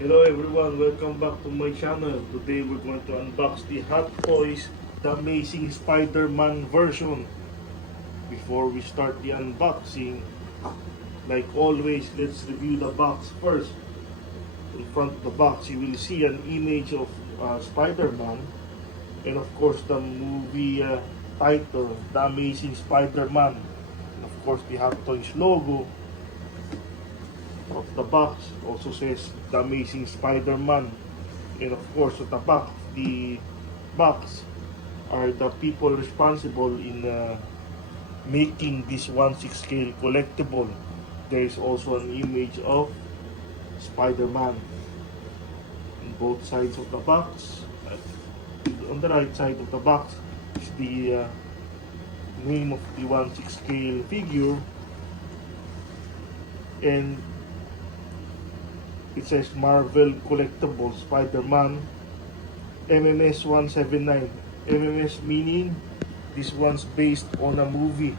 Hello everyone, welcome back to my channel. Today we're going to unbox the Hot Toys The Amazing Spider-Man version. Before we start the unboxing, like always, let's review the box first. In front of the box, you will see an image of Spider-Man and of course the movie title, The Amazing Spider-Man. And of course the Hot Toys logo of the box also says The Amazing Spider-Man. And of course, at the back of the box are the people responsible in making this 1/6 scale collectible. There is also an image of Spider-Man on both sides of the box. On the right side of the box is the name of the 1/6 scale figure, and it says Marvel Collectible Spider-Man MMS 179. MMS meaning this one's based on a movie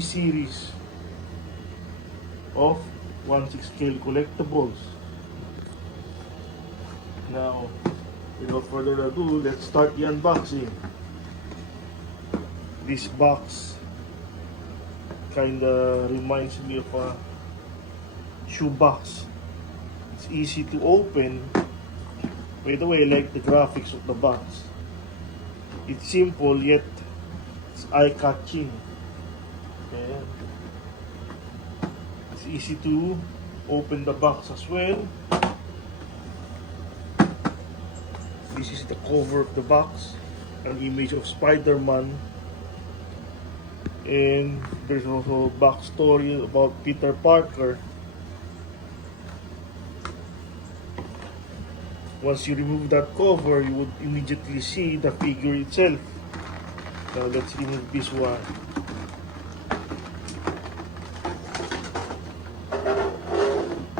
series of 1/6 scale collectibles. Now, without further ado, let's start the unboxing. This box kinda reminds me of a shoebox. It's easy to open. By the way, I like the graphics of the box. It's simple yet it's eye-catching. Ayan. It's easy to open the box as well. This is the cover of the box, an image of Spider-Man, and there's also a backstory about Peter Parker. Once you remove that cover, you would immediately see the figure itself. Now let's remove this one.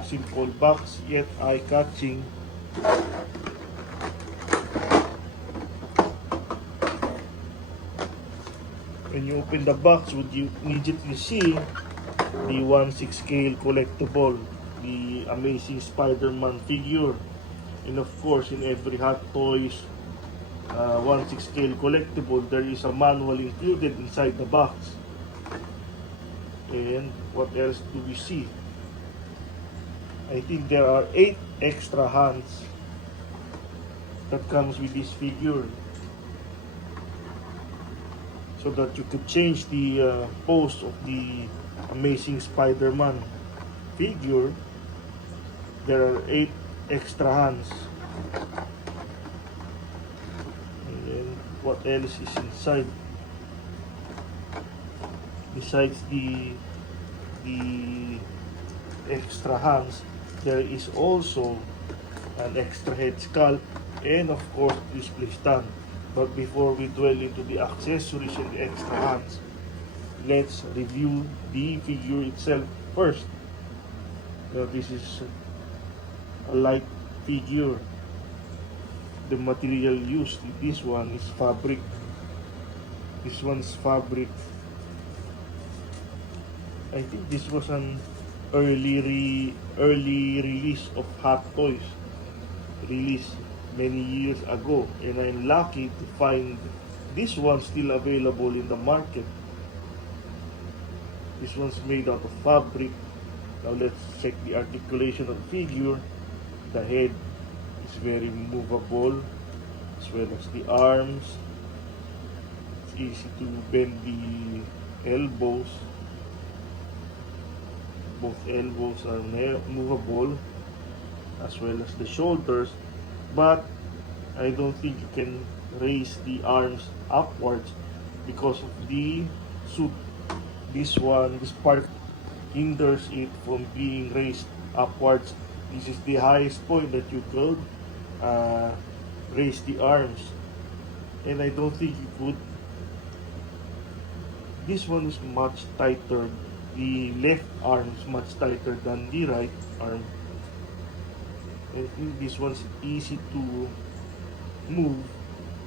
Simple box yet eye-catching. When you open the box, would you immediately see the 1/6 scale collectible, the Amazing Spider-Man figure. And of course, in every Hot Toys 1/6 scale collectible, there is a manual included inside the box. And what else do we see? I think there are 8 extra hands that comes with this figure, so that you could change the pose of the Amazing Spider-Man figure. There are 8 extra hands. And then what else is inside? Besides the extra hands, there is also an extra head sculpt and of course display stand. But before we dwell into the accessories and the extra hands, let's review the figure itself first. Now this is a light figure. The material used in this one is fabric. This one's fabric. I think this was an early release of Hot Toys, released many years ago, and I'm lucky to find this one still available in the market. This one's made out of fabric. Now let's check the articulation of the figure. The head is very movable, as well as the arms. It's easy to bend the elbows. Both elbows are movable, as well as the shoulders, but I don't think you can raise the arms upwards because of the suit. This part hinders it from being raised upwards. This is the highest point that you could raise the arms, and I don't think you could. This one is much tighter. The left arm is much tighter than the right arm. I think this one's easy to move,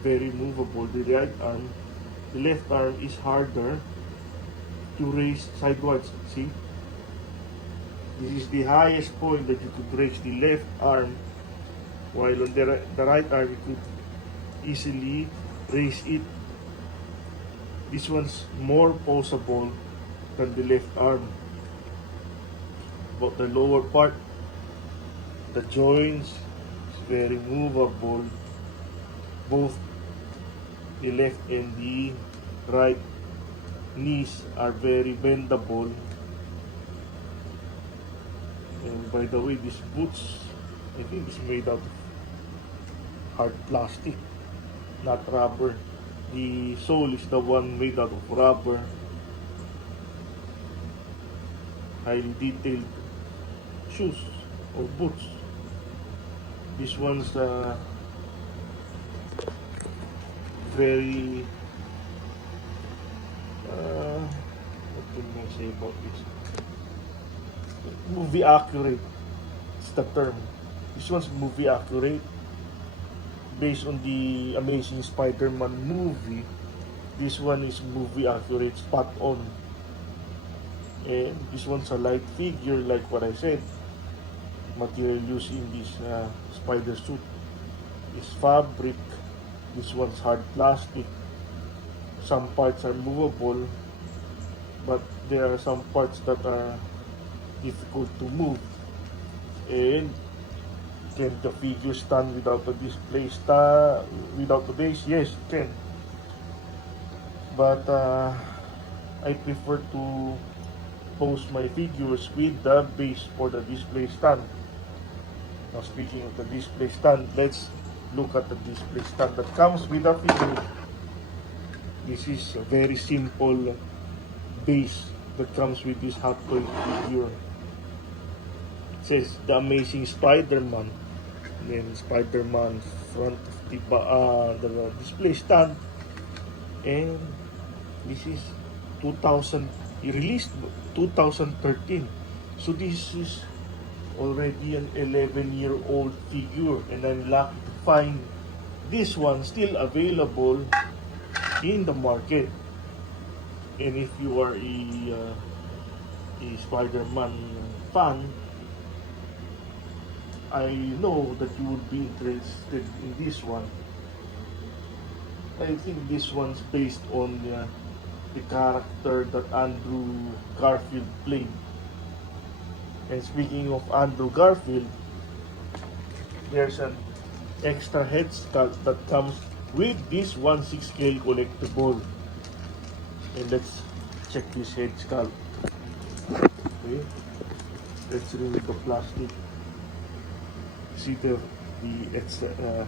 very movable. The right arm, the left arm is harder to raise sideways. See, This is the highest point that you could raise the left arm, while on the right arm you could easily raise it. This one's more posable than the left arm. But the lower part, the joints is very movable. Both the left and the right knees are very bendable. And by the way, these boots, I think it's made out of hard plastic, not rubber. The sole is the one made out of rubber. Highly detailed shoes or boots. This one's very what can I say about this? Movie accurate. It's the term. This one's movie accurate. Based on the Amazing Spider-Man movie, this one is movie accurate, spot on. And this one's a light figure, like what I said. Material used in this spider suit is fabric. This one's hard plastic. Some parts are movable, but there are some parts that are difficult to move. And can the figure stand without a display without the base? Yes, it can. But I prefer to pose my figures with the base for the display stand. Now, speaking of the display stand, let's look at the display stand that comes with the figure. This is a very simple base that comes with this Hot Toys figure. It says the Amazing Spider-Man. Then Spider-Man front of the display stand, and this is 2000, released 2013, so this is already an 11-year-old figure, and I'm lucky to find this one still available in the market. And if you are a Spider-Man fan, I know that you would be interested in this one. I think this one's based on the character that Andrew Garfield played. And speaking of Andrew Garfield, there's an extra head sculpt that comes with this 1/6 scale collectible. And let's check this head sculpt. Okay, let's remove the plastic. See the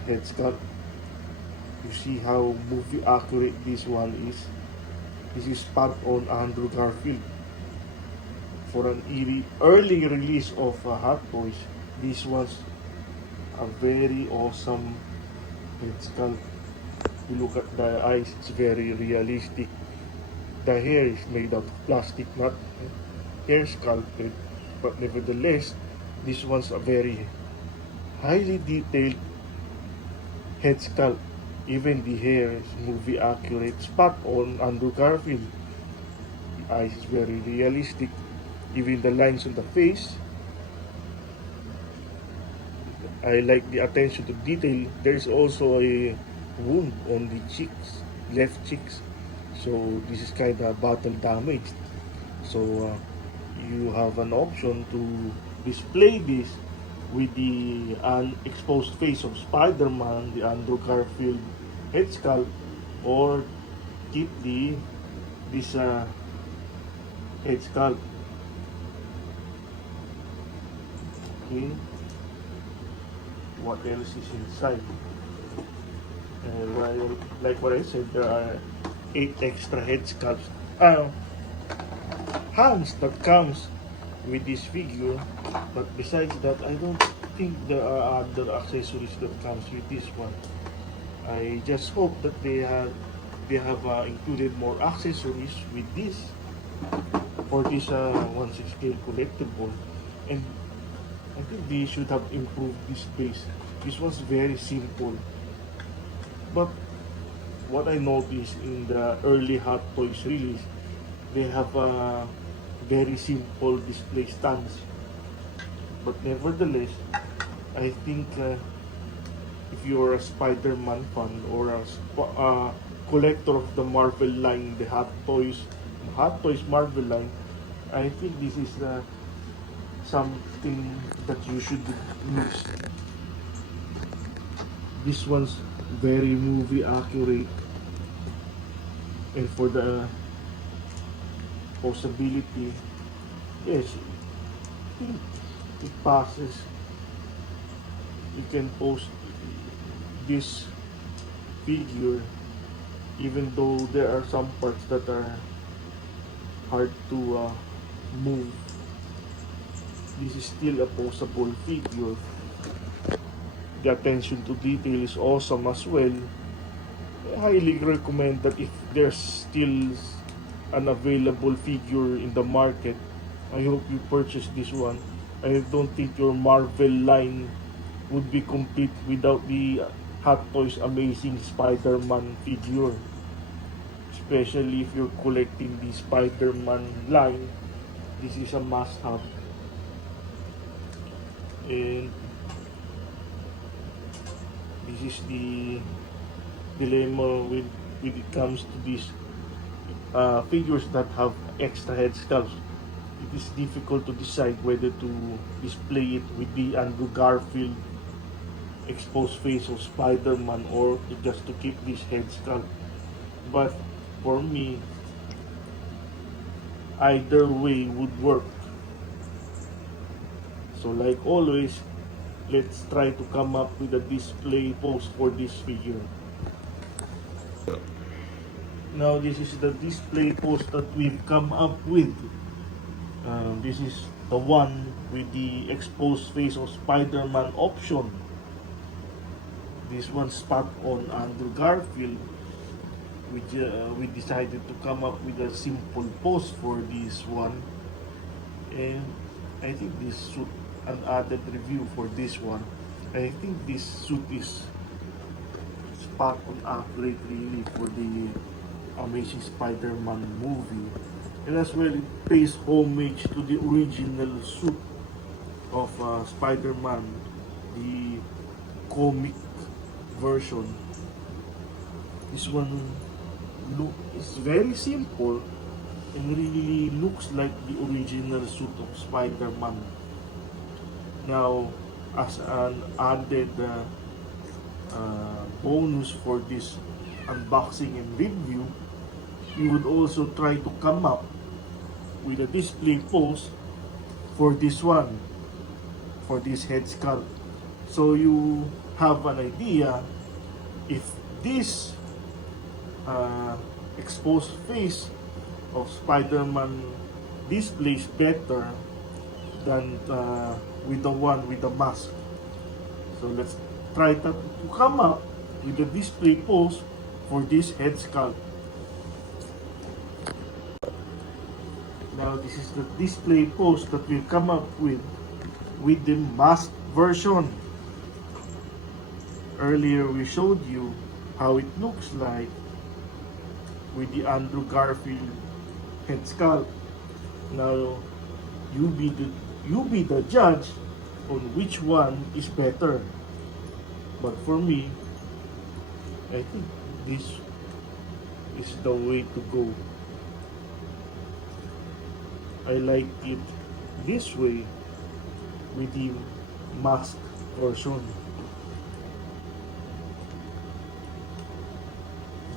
head sculpt. You see how movie accurate this one is. This is spot on Andrew Garfield. For an early release of Hot Toys, this was a very awesome head sculpt. You look at the eyes, it's very realistic. The hair is made out of plastic, not hair sculpted, but nevertheless, this one's a very highly detailed head sculpt. Even the hair is movie accurate, spot on Andrew Garfield. The eyes is very realistic. Even the lines on the face, I like the attention to detail. There's also a wound on the cheeks, left cheeks. So this is kind of battle damaged. So you have an option to display this with the unexposed face of Spider-Man, the Andrew Garfield head sculpt, or keep this head sculpt. Okay, what else is inside? While, like what I said, there are 8 extra head sculpts, hands that comes with this figure. But besides that, I don't think there are other accessories that comes with this one. I just hope that they have included more accessories with this for this 1/6 scale collectible. And I think they should have improved this base. This was very simple, but what I noticed in the early Hot Toys release, they have a very simple display stands. But nevertheless, I think if you're a Spider-Man fan or a collector of the Marvel line, the Hot Toys Marvel line, I think this is something that you should use. This one's very movie accurate, and for the possibility, yes, it passes. You can post this figure even though there are some parts that are hard to move. This is still a posable figure. The attention to detail is awesome as well. I highly recommend that if there's still an available figure in the market, I hope you purchase this one. I don't think your Marvel line would be complete without the Hot Toys Amazing Spider-Man figure. Especially if you're collecting the Spider-Man line, this is a must-have. And this is the dilemma when it comes to these figures that have extra head sculpts. It is difficult to decide whether to display it with the Andrew Garfield exposed face of Spider-Man or just to keep this head sculpt. But for me, either way would work. So like always, let's try to come up with a display pose for this figure. Now this is the display pose that we've come up with. This is the one with the exposed face of Spider-Man option. This one spot on Andrew Garfield. We decided to come up with a simple pose for this one. And I think this suit, an added review for this one. I think this suit is spot on accurate really for the Amazing Spider-Man movie. And as well, it pays homage to the original suit of Spider-Man, the comic version. This one is very simple and really looks like the original suit of Spider-Man. Now, as an added bonus for this unboxing and review, we would also try to come up with a display pose for this one, for this head sculpt. So you have an idea if this exposed face of Spider-Man displays better than with the one with the mask. So let's try to come up with the display pose for this head sculpt. Now this is the display pose that we'll come up with the mask version. Earlier we showed you how it looks like with the Andrew Garfield head sculpt. Now you be the judge on which one is better. But for me, I think this is the way to go. I like it this way with the mask version.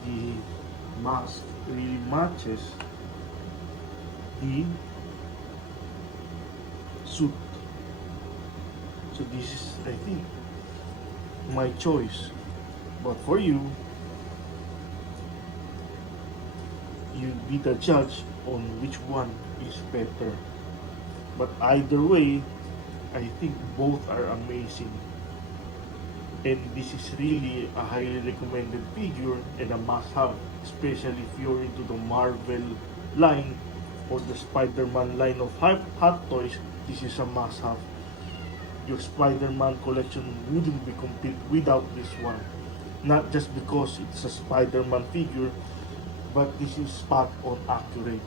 The mask really matches the suit. So this is, I think, my choice. But for you, you be the judge on which one is better. But either way, I think both are amazing. And this is really a highly recommended figure and a must-have, especially if you're into the Marvel line or the Spider-Man line of Hot Toys. This is a must-have. Your Spider-Man collection wouldn't be complete without this one. Not just because it's a Spider-Man figure, but this is spot on accurate.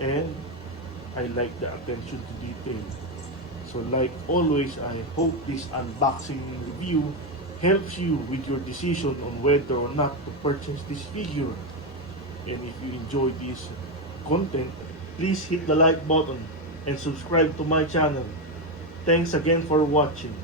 And I like the attention to detail. So like always, I hope this unboxing review helps you with your decision on whether or not to purchase this figure. And if you enjoy this content, please hit the like button and subscribe to my channel. Thanks again for watching.